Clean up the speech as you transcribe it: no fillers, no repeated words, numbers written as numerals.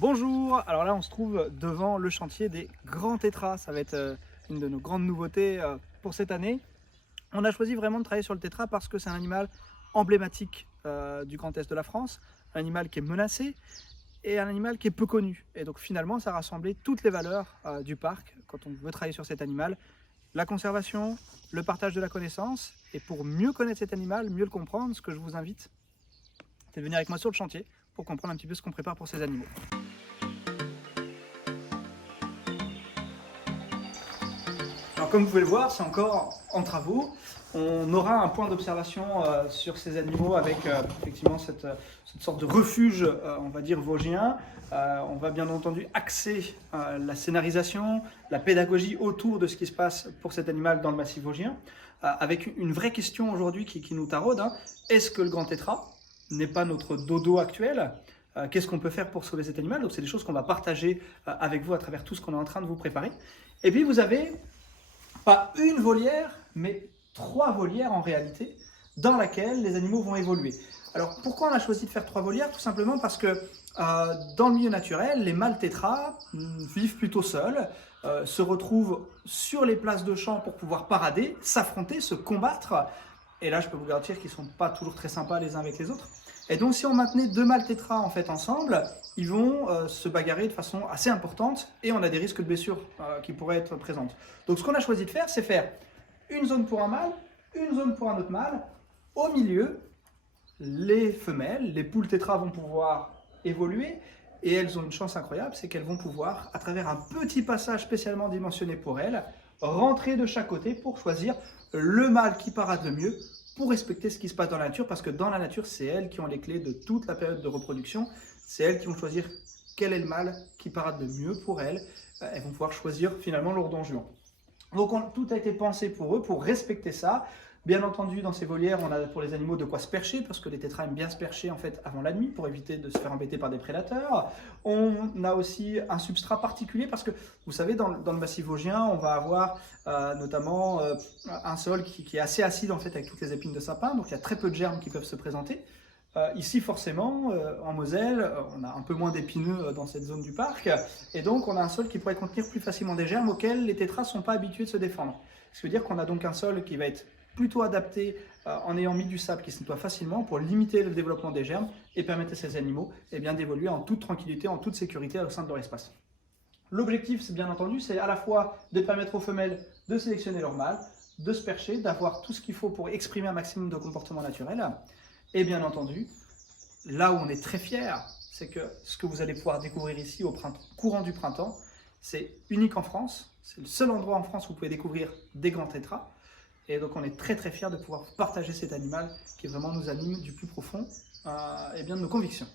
Bonjour, alors là on se trouve devant le chantier des grands tétras, ça va être une de nos grandes nouveautés pour cette année. On a choisi vraiment de travailler sur le tétra parce que c'est un animal emblématique du Grand Est de la France, un animal qui est menacé et un animal qui est peu connu. Et donc finalement ça a rassemblé toutes les valeurs du parc quand on veut travailler sur cet animal, la conservation, le partage de la connaissance. Et pour mieux connaître cet animal, mieux le comprendre, ce que je vous invite, c'est de venir avec moi sur le chantier pour comprendre un petit peu ce qu'on prépare pour ces animaux. Alors comme vous pouvez le voir, c'est encore en travaux. On aura un point d'observation sur ces animaux avec effectivement cette sorte de refuge, on va dire, vosgien. On va bien entendu axer la scénarisation, la pédagogie autour de ce qui se passe pour cet animal dans le massif vosgien, avec une vraie question aujourd'hui qui nous taraude, hein. Est-ce que le grand tétra n'est pas notre dodo actuel? Qu'est-ce qu'on peut faire pour sauver cet animal? Donc c'est des choses qu'on va partager avec vous à travers tout ce qu'on est en train de vous préparer. Et puis vous avez pas une volière, mais 3 volières en réalité, dans laquelle les animaux vont évoluer. Alors pourquoi on a choisi de faire 3 volières? Tout simplement parce que dans le milieu naturel, les mâles tétras vivent plutôt seuls, se retrouvent sur les places de champs pour pouvoir parader, s'affronter, se combattre. Et là, je peux vous garantir qu'ils ne sont pas toujours très sympas les uns avec les autres. Et donc, si on maintenait 2 mâles tétras en fait ensemble, ils vont se bagarrer de façon assez importante et on a des risques de blessures qui pourraient être présentes. Donc, ce qu'on a choisi de faire, c'est faire une zone pour un mâle, une zone pour un autre mâle. Au milieu, les femelles, les poules tétras vont pouvoir évoluer et elles ont une chance incroyable, c'est qu'elles vont pouvoir, à travers un petit passage spécialement dimensionné pour elles, rentrer de chaque côté pour choisir le mâle qui parade le mieux pour respecter ce qui se passe dans la nature, parce que dans la nature, c'est elles qui ont les clés de toute la période de reproduction, c'est elles qui vont choisir quel est le mâle qui parade le mieux pour elles, elles vont pouvoir choisir finalement leur don juan. Donc tout a été pensé pour eux, pour respecter ça. Bien entendu, dans ces volières, on a pour les animaux de quoi se percher, parce que les tétras aiment bien se percher en fait avant la nuit pour éviter de se faire embêter par des prédateurs. On a aussi un substrat particulier, parce que vous savez, dans le massif vosgien, on va avoir notamment un sol qui est assez acide en fait avec toutes les épines de sapin, donc il y a très peu de germes qui peuvent se présenter. Ici, forcément, en Moselle, on a un peu moins d'épineux dans cette zone du parc, et donc on a un sol qui pourrait contenir plus facilement des germes auxquels les tétras ne sont pas habitués de se défendre. Ce qui veut dire qu'on a donc un sol qui va être plutôt adapté en ayant mis du sable qui se nettoie facilement pour limiter le développement des germes et permettre à ces animaux d'évoluer en toute tranquillité, en toute sécurité au sein de leur espace. L'objectif, c'est bien entendu, c'est à la fois de permettre aux femelles de sélectionner leur mâle, de se percher, d'avoir tout ce qu'il faut pour exprimer un maximum de comportement naturel. Et bien entendu, là où on est très fiers, c'est que ce que vous allez pouvoir découvrir ici au courant du printemps, c'est unique en France. C'est le seul endroit en France où vous pouvez découvrir des grands tétras. Et donc on est très très fiers de pouvoir partager cet animal qui vraiment nous anime du plus profond de nos convictions.